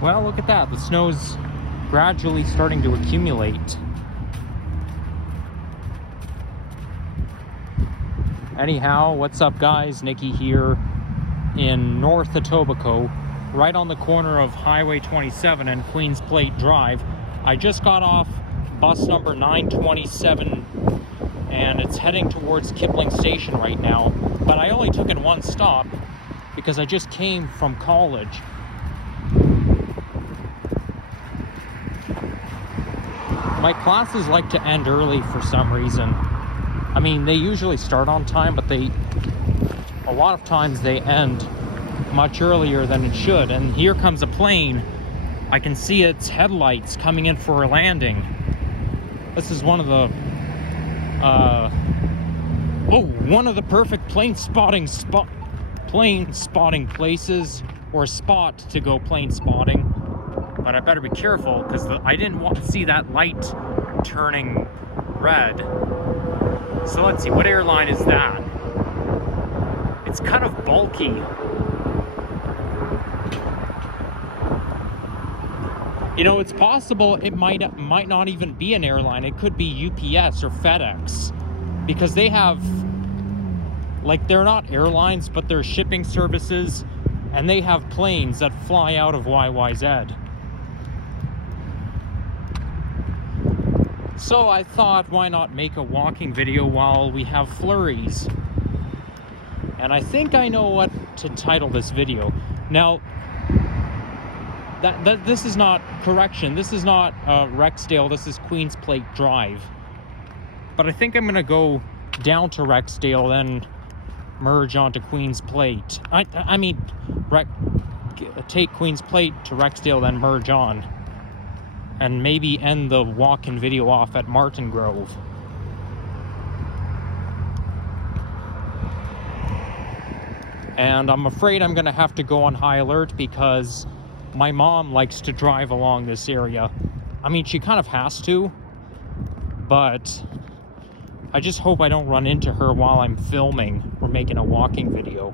Well, look at that. The snow's gradually starting to accumulate. Anyhow, what's up, guys? Nikki here in North Etobicoke, right on the corner of Highway 27 and Queens Plate Drive. I just got off bus number 927 and it's heading towards Kipling Station right now. But I only took it one stop because I just came from college. My classes like to end early for some reason. I mean, they usually start on time, but a lot of times they end much earlier than it should. And here comes a plane. I can see its headlights coming in for a landing. This is one of the one of the perfect plane spotting places, or spot to go plane spotting. But I better be careful because I didn't want to see that light turning red. So let's see, what airline is that? It's kind of bulky. You know, it's possible it might not even be an airline. It could be UPS or FedEx, because they have, like, they're not airlines, but they're shipping services, and they have planes that fly out of YYZ. So I thought, why not make a walking video while we have flurries? And I think I know what to title this video. Now, this is not, correction, this is not Rexdale, this is Queens Plate Drive. But I think I'm gonna go down to Rexdale, then merge onto Queens Plate. I mean, take Queens Plate to Rexdale, then merge on. And maybe end the walk-in video off at Martin Grove. And I'm afraid I'm gonna have to go on high alert because my mom likes to drive along this area. I mean, she kind of has to, but I just hope I don't run into her while I'm filming or making a walking video.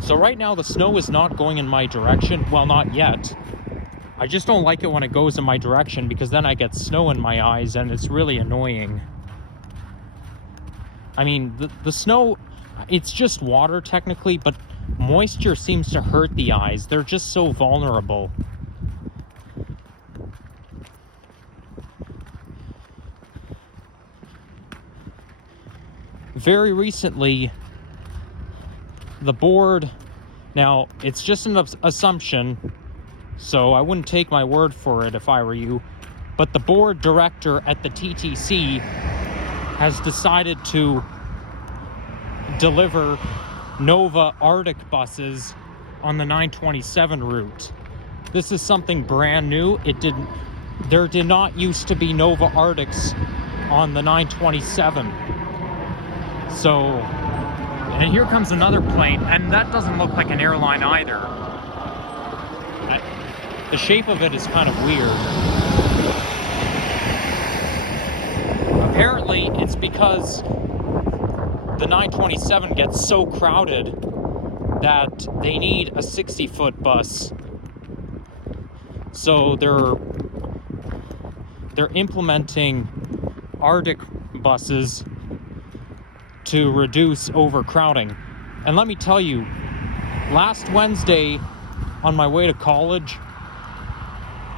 So right now the snow is not going in my direction. Well, not yet. I just don't like it when it goes in my direction because then I get snow in my eyes and it's really annoying. I mean, the snow, it's just water technically, but moisture seems to hurt the eyes. They're just so vulnerable. Very recently, the board, now it's just an assumption, so I wouldn't take my word for it if I were you, but the board director at the TTC has decided to deliver Nova Arctic buses on the 927 route. This is something brand new. There did not used to be Nova Arctics on the 927. So, and here comes another plane, and that doesn't look like an airline either. The shape of it is kind of weird. Apparently, it's because the 927 gets so crowded that they need a 60-foot bus. So they're implementing Arctic buses to reduce overcrowding. And let me tell you, last Wednesday on my way to college,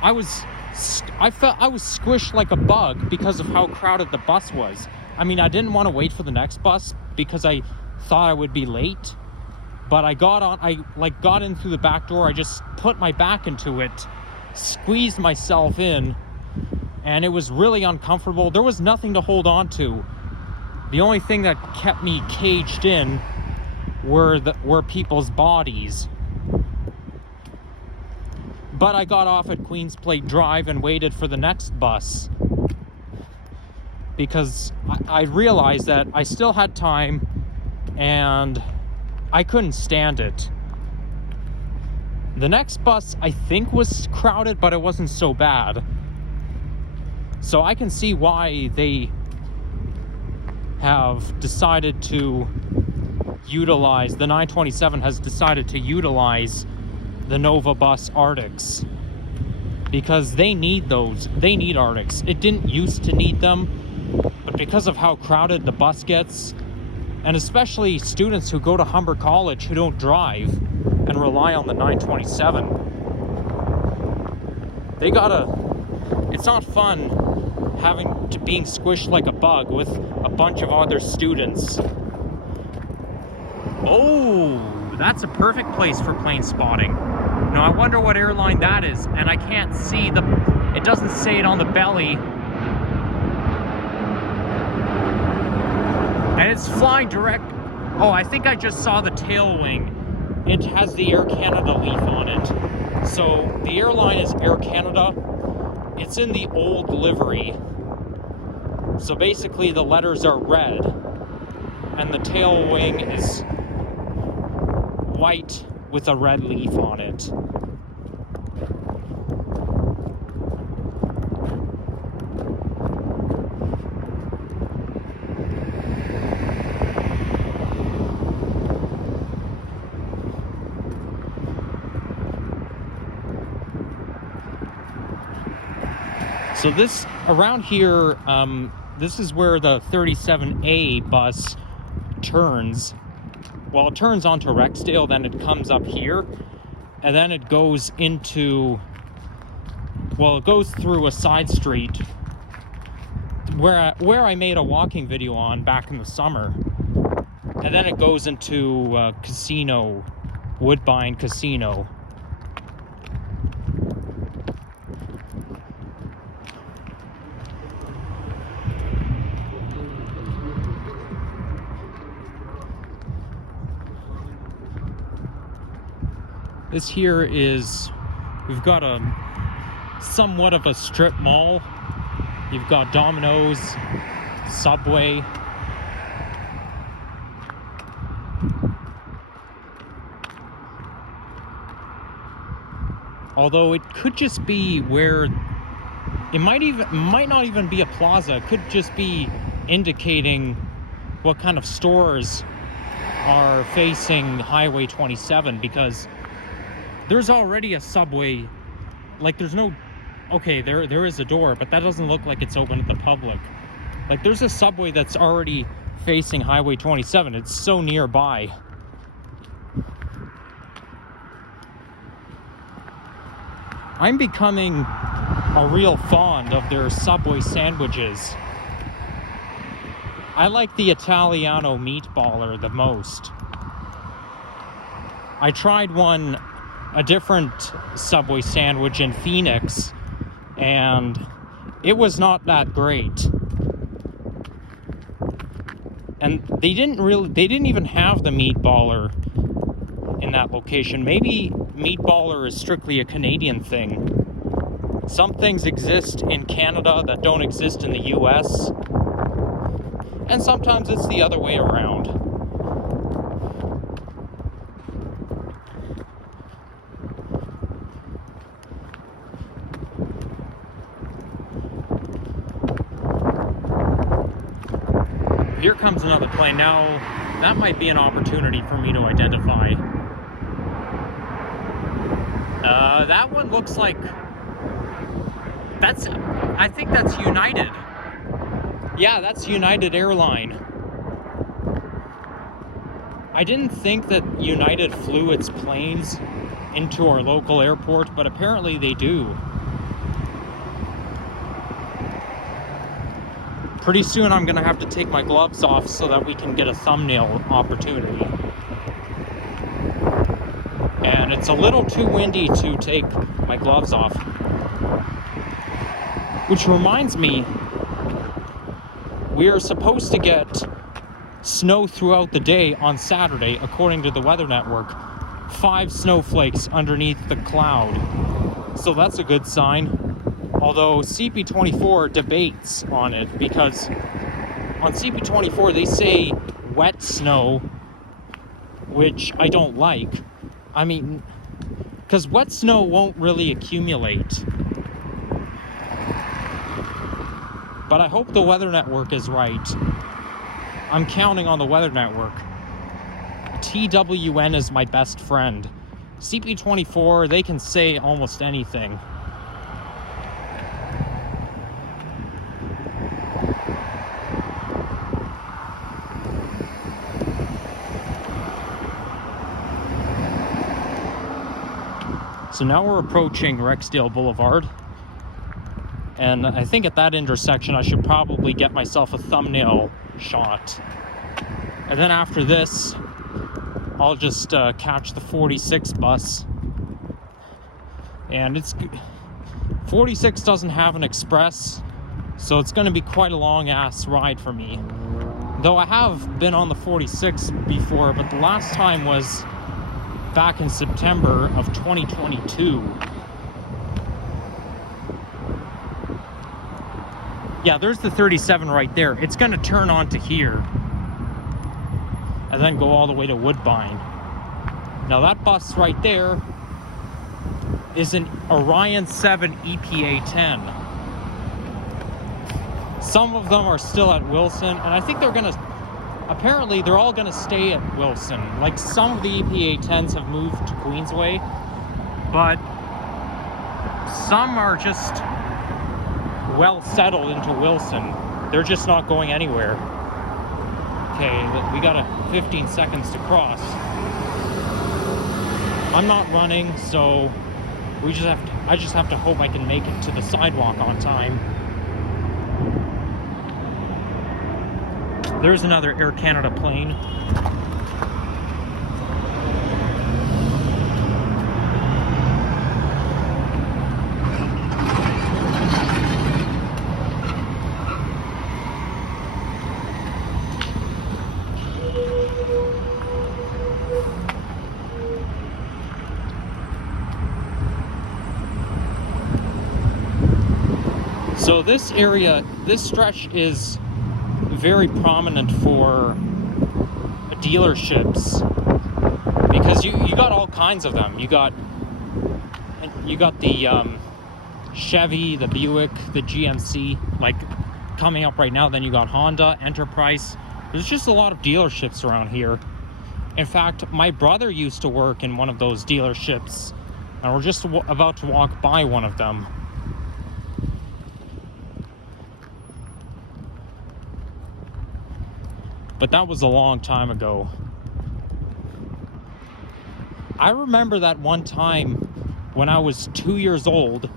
I felt I was squished like a bug because of how crowded the bus was. I mean, I didn't want to wait for the next bus because I thought I would be late, but I got in through the back door. I just put my back into it, squeezed myself in, and it was really uncomfortable. There was nothing to hold on to. The only thing that kept me caged in were people's bodies. But I got off at Queens Plate Drive and waited for the next bus because I realized that I still had time and I couldn't stand it. The next bus I think was crowded, but it wasn't so bad. So I can see why they have decided to utilize, the 927 has decided to utilize the Nova Bus Arctics because they need those. They need Arctics. It didn't used to need them, but because of how crowded the bus gets, and especially students who go to Humber College who don't drive and rely on the 927, they gotta, it's not fun being squished like a bug with a bunch of other students. Oh, that's a perfect place for plane spotting. Now I wonder what airline that is, and I can't see it doesn't say it on the belly. And it's flying direct. Oh, I think I just saw the tail wing. It has the Air Canada leaf on it. So the airline is Air Canada. It's in the old livery. So basically the letters are red and the tail wing is white with a red leaf on it. So this, around here, this is where the 37A bus turns. Well, it turns onto Rexdale, then it comes up here, and then it goes into, well, it goes through a side street where I made a walking video on back in the summer, and then it goes into Casino, Woodbine Casino. This here is, we've got a somewhat of a strip mall. You've got Domino's, Subway. Although it could just be where, it might not even be a plaza. It could just be indicating what kind of stores are facing Highway 27, because there's already a Subway, like there's no, okay, there is a door, but that doesn't look like it's open to the public. Like there's a Subway that's already facing Highway 27. It's so nearby. I'm becoming a real fond of their Subway sandwiches. I like the Italiano meatballer the most. I tried a different Subway sandwich in Phoenix, and it was not that great. And they didn't even have the meatballer in that location. Maybe meatballer is strictly a Canadian thing. Some things exist in Canada that don't exist in the US, and sometimes it's the other way around. Here comes another plane. Now, that might be an opportunity for me to identify. That one looks like... I think that's United. Yeah, that's United Airline. I didn't think that United flew its planes into our local airport, but apparently they do. Pretty soon I'm gonna have to take my gloves off so that we can get a thumbnail opportunity. And it's a little too windy to take my gloves off. Which reminds me, we are supposed to get snow throughout the day on Saturday, according to the Weather Network. 5 snowflakes underneath the cloud. So that's a good sign. Although CP24 debates on it, because on CP24 they say wet snow, which I don't like. I mean, because wet snow won't really accumulate. But I hope the Weather Network is right. I'm counting on the Weather Network. TWN is my best friend. CP24, they can say almost anything. So now we're approaching Rexdale Boulevard. And I think at that intersection, I should probably get myself a thumbnail shot. And then after this, I'll just catch the 46 bus. And 46 doesn't have an express, so it's going to be quite a long ass ride for me. Though I have been on the 46 before, but the last time was back in September of 2022. Yeah, there's the 37 right there. It's going to turn onto here and then go all the way to Woodbine. Now that bus right there is an Orion 7 EPA 10. Some of them are still at Wilson, and I think apparently they're all gonna stay at Wilson. Like, some of the EPA 10s have moved to Queensway, but some are just well settled into Wilson. They're just not going anywhere. Okay, we got 15 seconds to cross. I'm not running, so I just have to hope I can make it to the sidewalk on time. There's another Air Canada plane. So this stretch is very prominent for dealerships because you got all kinds of them. You got the Chevy, the Buick, the GMC, like coming up right now. Then you got Honda, Enterprise. There's just a lot of dealerships around here. In fact, my brother used to work in one of those dealerships, and we're just about to walk by one of them. But that was a long time ago. I remember that one time when I was 2 years old.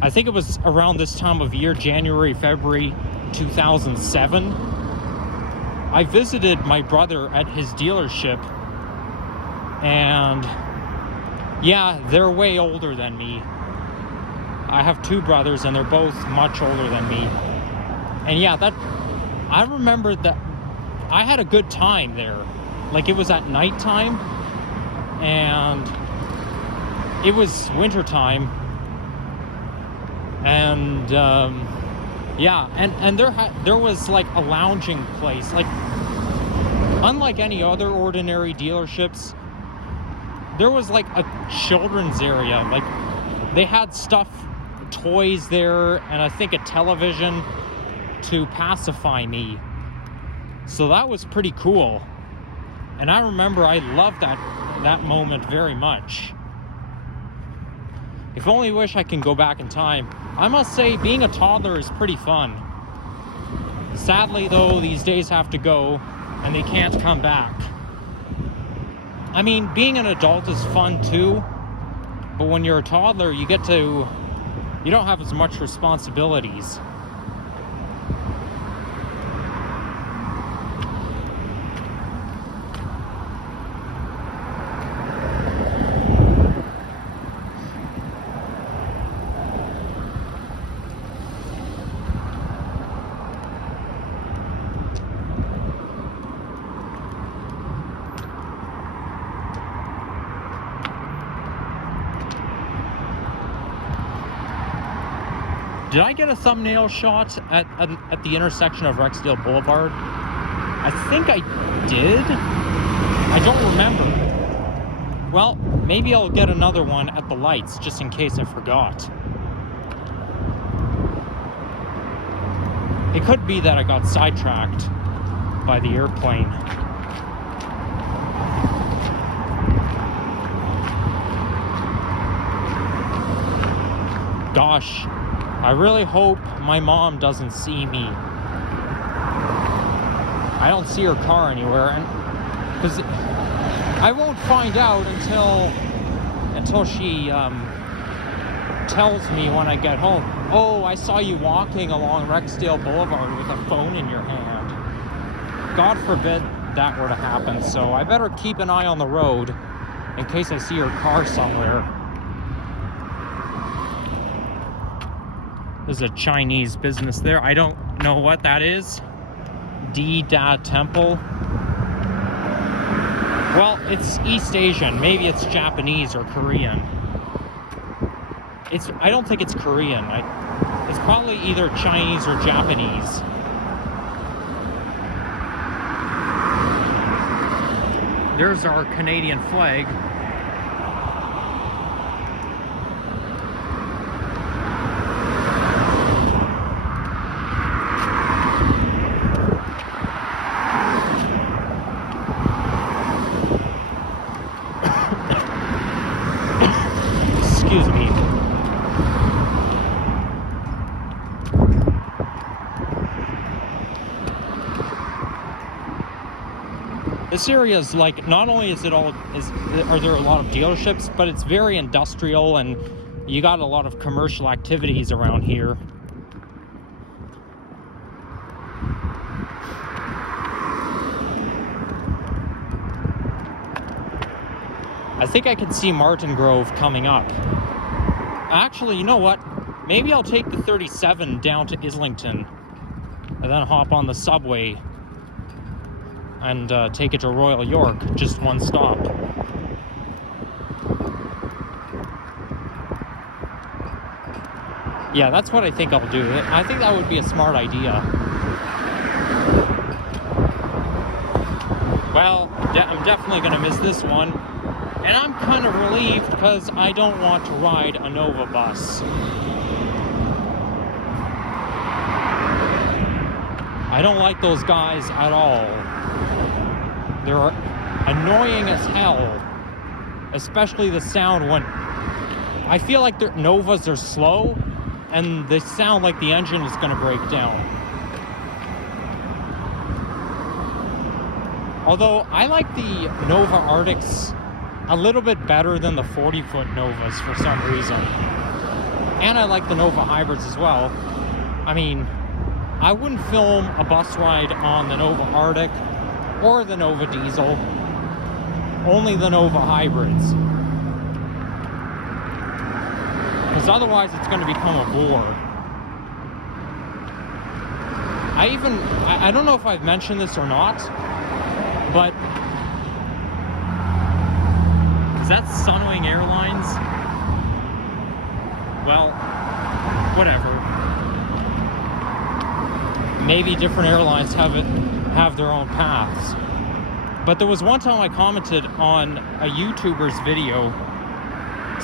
I think it was around this time of year, January, February 2007. I visited my brother at his dealership. And yeah, they're way older than me. I have two brothers and they're both much older than me. And yeah, I remember that I had a good time there. Like, it was at nighttime and it was winter time, and yeah, and there was like a lounging place, like unlike any other ordinary dealerships. There was like a children's area, like they had stuff, toys there, and I think a television to pacify me. So that was pretty cool. And I remember I loved that moment very much. If only wish I can go back in time. I must say, being a toddler is pretty fun. Sadly though, these days have to go and they can't come back. I mean, being an adult is fun too, but when you're a toddler, you don't have as much responsibilities. Did I get a thumbnail shot at the intersection of Rexdale Boulevard? I think I did. I don't remember. Well, maybe I'll get another one at the lights, just in case I forgot. It could be that I got sidetracked by the airplane. Gosh, I really hope my mom doesn't see me. I don't see her car anywhere, and because I won't find out until she tells me when I get home. Oh, I saw you walking along Rexdale Boulevard with a phone in your hand. God forbid that were to happen, so I better keep an eye on the road in case I see her car somewhere. There's a Chinese business there. I don't know what that is. D-Da Temple. Well, it's East Asian. Maybe it's Japanese or Korean. I don't think it's Korean. It's probably either Chinese or Japanese. There's our Canadian flag. Excuse me. This area is like, not only are there a lot of dealerships, but it's very industrial, and you got a lot of commercial activities around here. I think I can see Martin Grove coming up. Actually, you know what? Maybe I'll take the 37 down to Islington and then hop on the subway and take it to Royal York, just one stop. Yeah, that's what I think I'll do. I think that would be a smart idea. Well, I'm definitely going to miss this one. And I'm kind of relieved because I don't want to ride a Nova bus. I don't like those guys at all. They're annoying as hell. Especially the sound when... I feel like Novas are slow and they sound like the engine is going to break down. Although I like the Nova Arctics a little bit better than the 40-foot Novas for some reason. And I like the Nova Hybrids as well. I mean, I wouldn't film a bus ride on the Nova Arctic or the Nova Diesel. Only the Nova Hybrids. Because otherwise it's going to become a bore. I don't know if I've mentioned this or not, but is that Sunwing Airlines? Well, whatever. Maybe different airlines have their own paths. But there was one time I commented on a YouTuber's video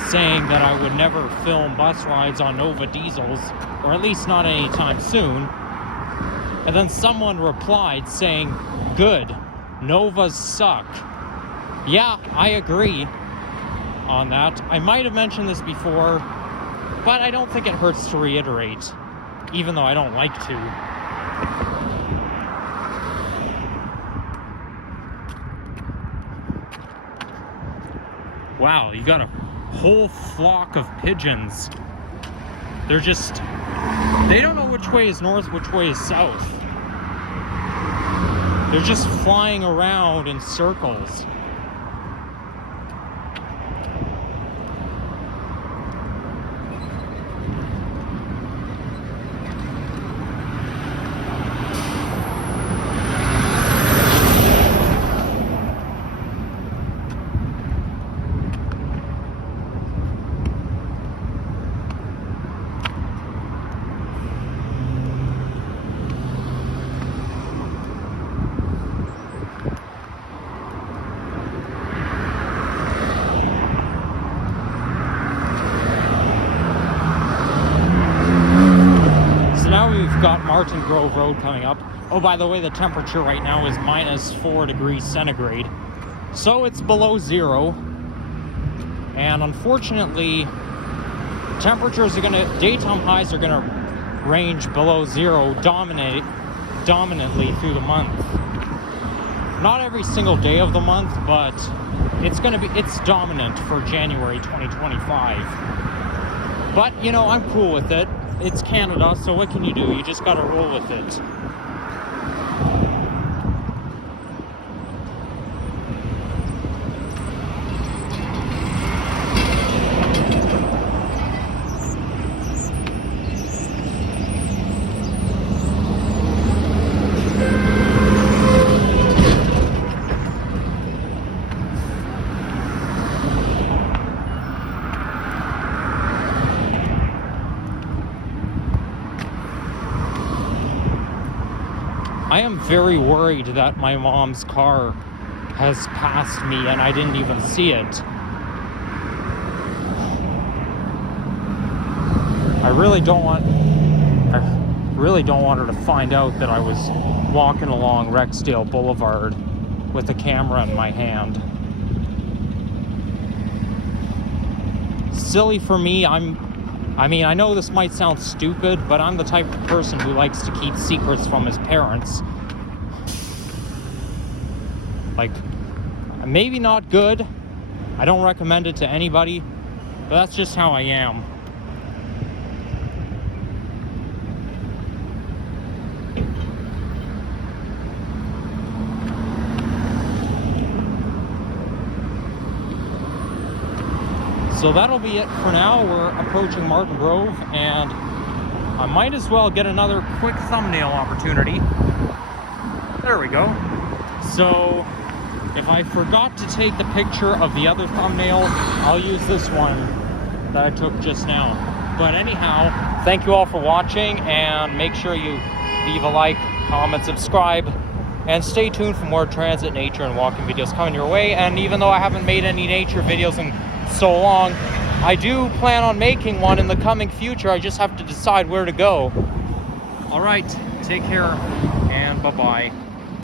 saying that I would never film bus rides on Nova diesels, or at least not anytime soon. And then someone replied saying, "Good, Novas suck." Yeah, I agree on that. I might have mentioned this before, but I don't think it hurts to reiterate, even though I don't like to. Wow, you got a whole flock of pigeons. They don't know which way is north, which way is south. They're just flying around in circles. Got Martin Grove Road coming up. Oh, by the way, the temperature right now is -4 degrees centigrade, so it's below zero. And unfortunately, temperatures are gonna, daytime highs are gonna range below zero dominantly through the month. Not every single day of the month, but it's dominant for January 2025. But, you know, I'm cool with it. It's Canada, so what can you do? You just gotta roll with it. I am very worried that my mom's car has passed me and I didn't even see it. I really don't want her to find out that I was walking along Rexdale Boulevard with a camera in my hand. Silly for me, I mean, I know this might sound stupid, but I'm the type of person who likes to keep secrets from his parents. Like, maybe not good. I don't recommend it to anybody, but that's just how I am. So that'll be it for now. We're approaching Martin Grove, and I might as well get another quick thumbnail opportunity. There we go. So if I forgot to take the picture of the other thumbnail, I'll use this one that I took just now. But anyhow, thank you all for watching, and make sure you leave a like, comment, subscribe, and stay tuned for more transit, nature, and walking videos coming your way. And even though I haven't made any nature videos in so long, I do plan on making one in the coming future. I just have to decide where to go. All right, take care, and bye-bye.